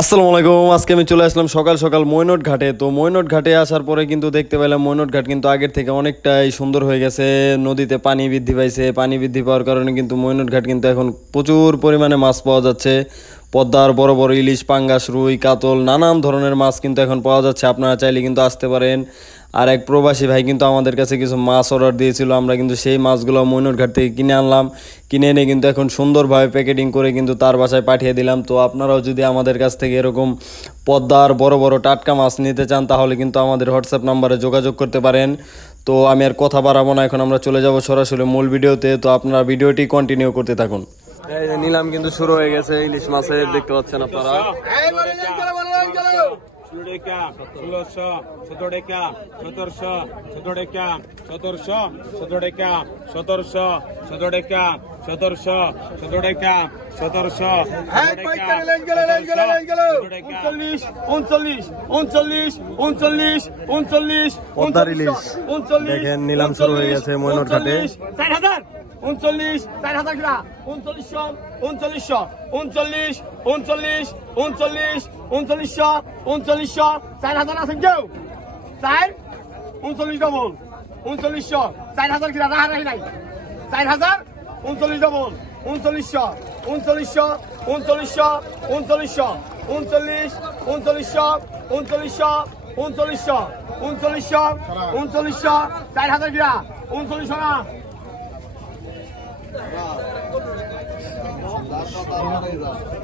আসসালামু আলাইকুম। আজকে আমি চলে আসলাম সকাল সকাল মৈনট ঘাটে। তো মৈনট ঘাটে আসার পরে কিন্তু দেখতে পেলাম মৈনট ঘাট কিন্তু আগের থেকে অনেকটাই সুন্দর হয়ে গেছে। নদীতে পানি বৃদ্ধি পাইছে। পানি বৃদ্ধি পাওয়ার কারণে কিন্তু মৈনট ঘাট কিন্তু এখন প্রচুর পরিমাণে মাছ পাওয়া যাচ্ছে। পদ্মার বড় বড় ইলিশ, পাঙ্গাস, রুই, কাতল নানান ধরনের মাছ কিন্তু এখন পাওয়া যাচ্ছে। আপনারা চাইলে কিন্তু আসতে পারেন। আর এক প্রবাসী ভাই কিন্তু আমাদের কাছে কিছু মাছ অর্ডার দিয়েছিল, আমরা কিন্তু সেই মাছগুলো মৈনট ঘাট থেকে কিনে আনলাম। কিনে এনে কিন্তু এখন সুন্দরভাবে প্যাকেটিং করে কিন্তু তার বাসায় পাঠিয়ে দিলাম। তো আপনারাও যদি আমাদের কাছ থেকে এরকম পদ্মার বড় বড় টাটকা মাছ নিতে চান তাহলে কিন্তু আমাদের হোয়াটসঅ্যাপ নাম্বারে যোগাযোগ করতে পারেন। তো আমি আর কথা বাড়াবো না, এখন আমরা চলে যাব সরাসরি মূল ভিডিওতে। তো আপনারা ভিডিওটি কন্টিনিউ করতে থাকুন। এই যে নিলাম কিন্তু শুরু হয়ে গেছে ইলিশ মাছের, দেখতে পাচ্ছেন আপনারা। 1600, 1700, 1700, 1700, 1700, 1700, 1700, 1700, 1700, 1700, 1700, দেখেন নিলাম শুরু হয়ে গেছে মৈনট ঘাটে। 39 4000 গ্রা 3900 3900 39 39 39 3900 3900 4000 আছেন কেউ 4 39 ডবল 3900 4000 গ্রা রাহারাই নাই 4000 39 ডবল 3900 3900 3900 3900 39 3900 3900 3900 3900 3900 4000 গ্রা 3900 না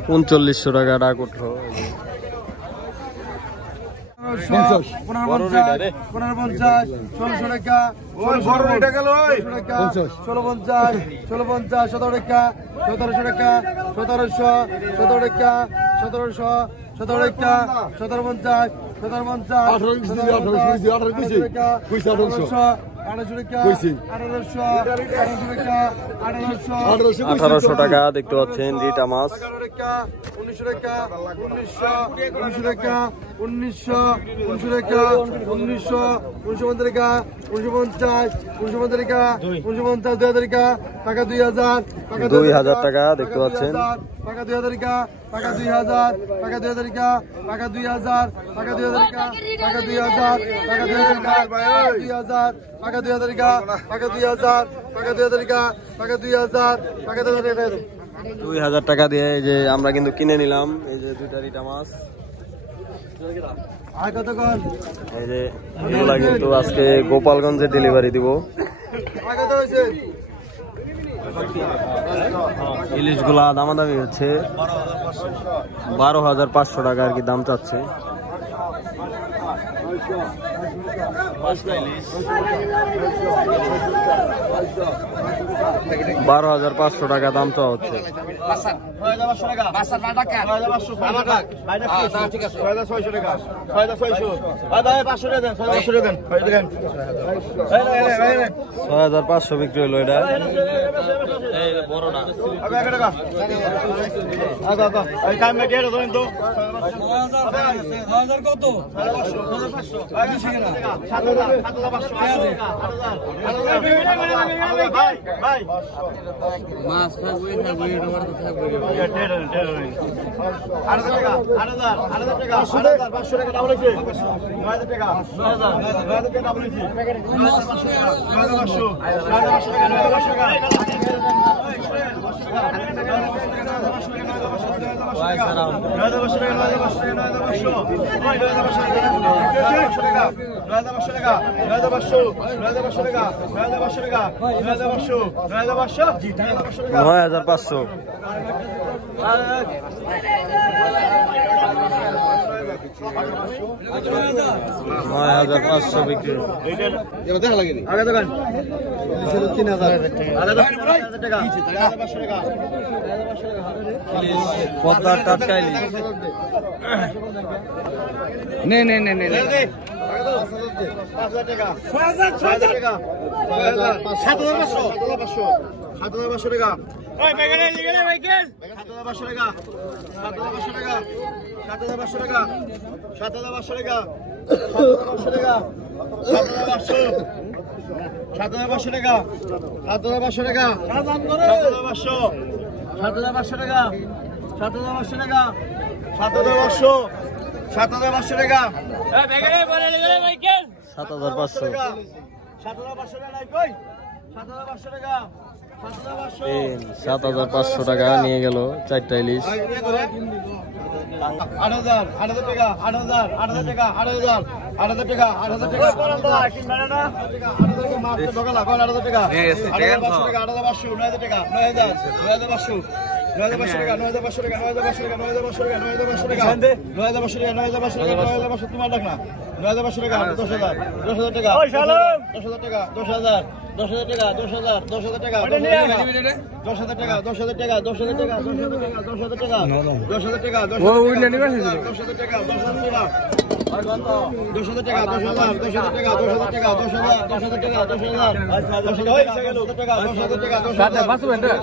3900 টাকা ডাক উঠলো। 1600 টাকা 1650 টাকা 17 টাকা 1700 টাকা 1700 টাকা 1700 টাকা 1750 1800 টাকা দেখতে পাচ্ছেন রিটা মাছ। 1900 টাকা 1900 টাকা 1900 টাকা 1900 টাকা 1950 টাকা 2000 টাকা টাকা 2000 টাকা দেখতে পাচ্ছেন। টাকা 2000 টাকা টাকা 2000 টাকা 2000 টাকা টাকা 2000 টাকা 2000 টাকা টাকা 2000 টাকা 2000 টাকা 2000 টাকা 2000 টাকা টাকা 2000 টাকা 2000 টাকা টাকা 2000 টাকা 2000 টাকা দিয়ে এই যে আমরা কিন্তু কিনে নিলাম এই যে দুইটা রিটা মাছ। এই যে এগুলা কিন্তু আজকে গোপালগঞ্জে ডেলিভারি দিব। ইলিশগুলা দামাদামি হচ্ছে 12,500 টাকা আর কি দাম চাচ্ছে। 12,500 টাকা দাম চাওয়া হচ্ছে। $6,500 বিক্রি হলো এটা। মাছ থাকবে থাকবে থাকবে 8,000 টাকা 8,000 টাকা 500 টাকা ডাবল হয়েছে 9,000 টাকা 9,000 টাকা ডাবল হয়েছে 9,500 টাকা 9,500 টাকা 9,500 টাকা 9,500 বিক্রি। আগে দোকান 3,000 টাকা পদ্মার টাটকা ইলিশ। নে 5,000 টাকা 6,000 টাকা 7,500 7,500 টাকা 7,500 টাকা 7,500 টাকা 7,500 টাকা 7,500 টাকা 7,500 টাকা 7,500 7,500 টাকা 7,500 টাকা 7,500 7,500 টাকা 7,500 টাকা 7,500 7,500 টাকা 7,500 7,500 টাকা নাই কই 7,500 টাকা 7,500 টাকা নিয়ে গেল 4টা ইলিশ। 8,000 টাকা 8,000 টাকা 8,000 টাকা 8,000 টাকা মারতে ঢোকালা 8,000 টাকা 8,500 টাকা 8,500 9,000 টাকা 9,000 9,500 9,500 টাকা 9,500 টাকা 9,500 টাকা 9,500 টাকা 9,500 টাকা 9,500 টাকা 9,500 টাকা 9,500 তোমার ডাক না 9,500 টাকা 10,000 10,000 টাকা 10,000 টাকা 10,000 10,000 টাকা 10,000 10,000 টাকা 10,000 টাকা 10,000 টাকা 10,000 টাকা 10,000 টাকা 10,000 টাকা 10,000 টাকা 10,000 টাকা 10,000 টাকা 10,000 টাকা 10,000 টাকা 10,000 টাকা 10,000 টাকা 10,000 টাকা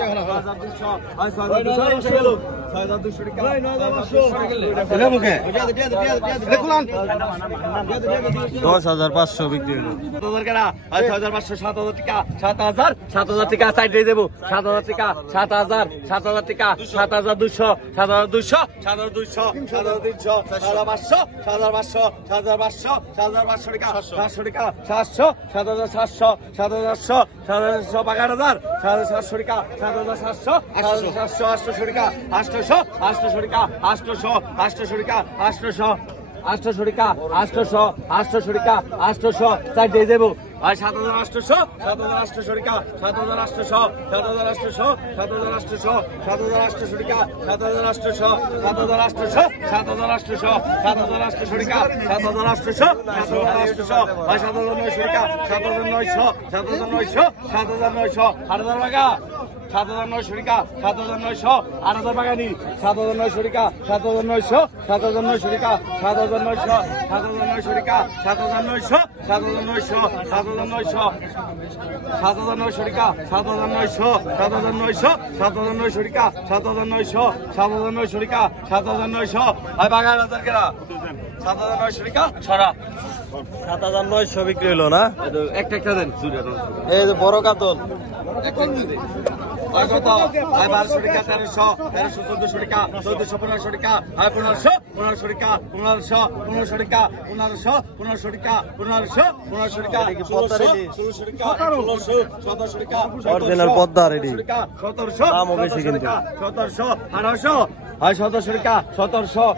10,500 বিক্রি হলো। 7,500 টাকা 7,000 টাকা সাইডে দেবো 7,000 টাকা 7,000 টাকা 7,200 7,200 7,200 7,300 7,500 7,500 7,500 7,500 টাকা 700 টাকা 700 7,700 7,700 7,700 8,000 7,700 টাকা 7,700 8,700 800 টাকা 800 800 টাকা 800 800 টাকা 800 800 টাকা 800 800 টাকা 800 সাইডে দেবো 7,800 7,800 টাকা 7,800 7,800 7,800 7,800 টাকা 7,800 7,800 7,800 7,800 টাকা 7,800 7,800 7,900 টাকা 7,900 7,900 7,900 8,000 টাকা 7,900 টাকা 7,900 8,000 বাগানি 7,900 টাকা 7,900 7,900 টাকা 7,900 7,900 টাকা 7,900 7,900 7,900 7,900 টাকা 7,900 7,900 7,900 টাকা 7,900 7,900 টাকা 7,900 আর বাগান হাজার কেনা 7,900 টাকা ছড়া 7,900 বিক্রি হলো না? একটা দেন এই যে বড় কাতল কত 1200 টাকা 1300 1400 টাকা 1400 1500 টাকা 1500 টাকা 1500 টাকা 1500 টাকা 1500 টাকা 1600 টাকা 1700 টাকা অরিজিনাল পদ্মা রেডি 1700 দামও বেশি কিন্তু 1700 1800 1700 টাকা 1700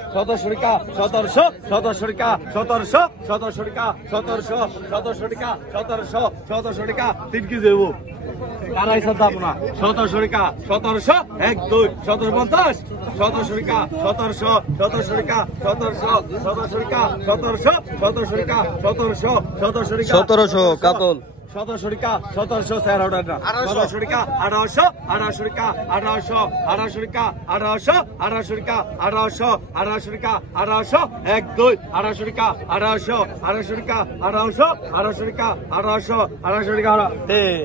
টাকা 1700 টাকা 1700 টাকা 1700 টাকা 1700 টাকা 3 কেজি দেবো কারাই সাদাম না 1700 টাকা 1700 1 2 1750 1700 টাকা 1700 টাকা 1700 টাকা 1700 টাকা 1700 টাকা 1700 কাতল 1700 টাকা 1700 স্যার অর্ডার না 1700 টাকা 1800 টাকা 1800 টাকা 1800 টাকা 1800 টাকা 1800 1 2 1800 টাকা 1800 টাকা 1800 টাকা 1800 টাকা 3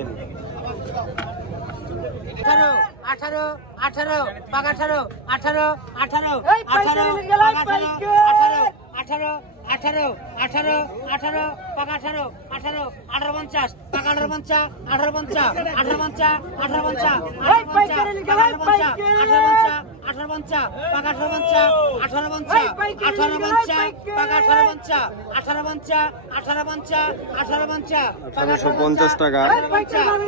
18 18 পাক 18 18 18 18 18 18 পাক 18 18 18 পাক 50 18 50 18 50 18 50 18 50 18 50 পাক 18 50 18 পাক 18 50 18 50 18 50 18 50 1850 টাকা 18 50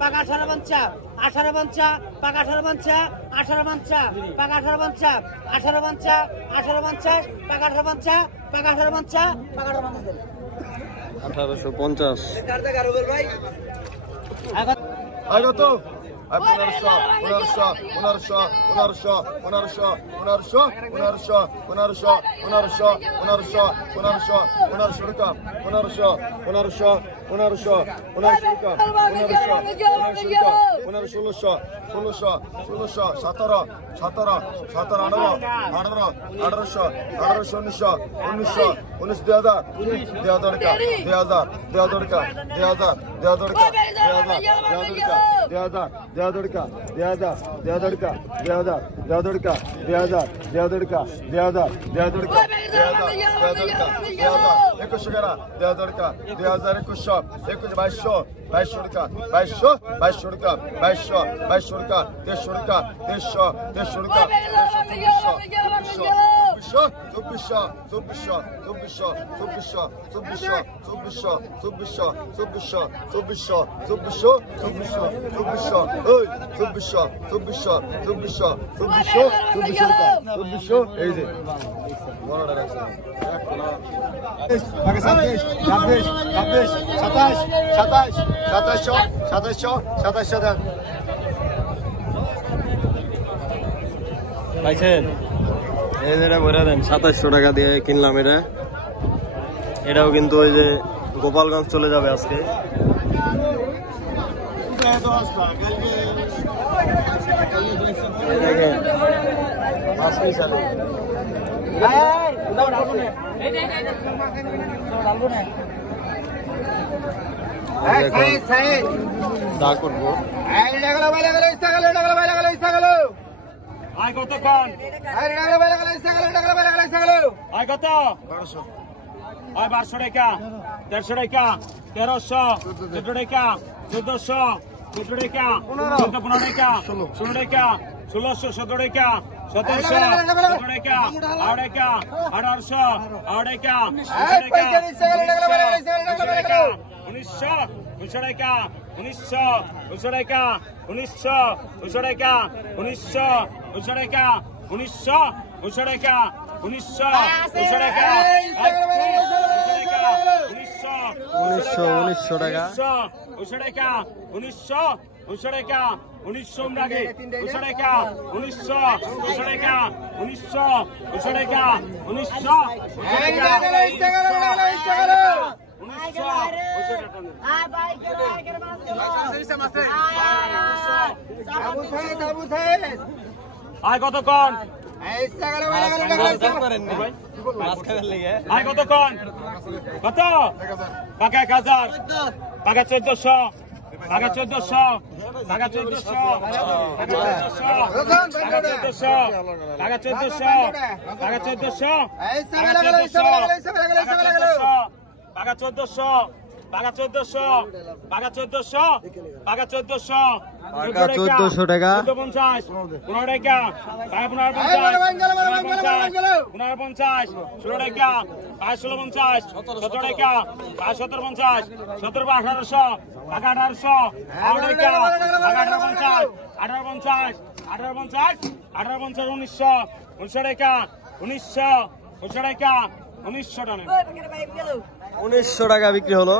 পাক 18 50 18 50 পাক 18 50 18 50 পাক 18 50 18 50 18 50 পাক 18 50 পাক 18 50 পাক 1850 আয় কত 1500 1500 1500 1500 1500 1500 1500 1500 1500 1500 1500 টাকা 1500 1500 1500 1500 টাকা 1500 1600 17 18 18 1900 2000 টাকা 2000 টাকা 2000 টাকা পাইছেন? এই যেটা বলে দেন 2700 টাকা দিয়ে কিনলাম এটা। এটাও কিন্তু ওই যে গোপালগঞ্জ চলে যাবে আজকে। দেখেন 5 পিস আলু। দা করবো আয় কত কোন আয় কত 1200 টাকা 1300 টাকা 1300 14 টাকা 1400 15 টাকা 15 টাকা 16 টাকা 1600 17 টাকা 1700 17 টাকা 18 টাকা 1800 18 টাকা 1900 1900 টাকা 1900 1900 টাকা 1900 1900 টাকা 1900 1900 টাকা 1900 1900 টাকা 1900 1900 টাকা 1900 টাকা 1900 টাকা 1900 1900 টাকা 1900 টাকা 1900 টাকা 1900 টাকা 1900 টাকা 1900 আয় কত কোন আয় কত কোন কত পাকা 1000 পাকা 1400 পাকা 1400 পাকা 1400 পাকা 1400 পাকা 1400 পাকা 1400 পাকা 1400 পাকা 1400 পাকা 1400 পাকা 1400 পাকা 1400 টাকা 50 15 টাকা পাকা 15 50 16 টাকা পাকা 16 50 17 টাকা পাকা 17 50 17 1800 পাকা 1800 18 টাকা পাকা 18 50 18 50 18 50 1900 টাকা 1900 টাকা 1900 টাকা 1900 টাকা বিক্রি হলো।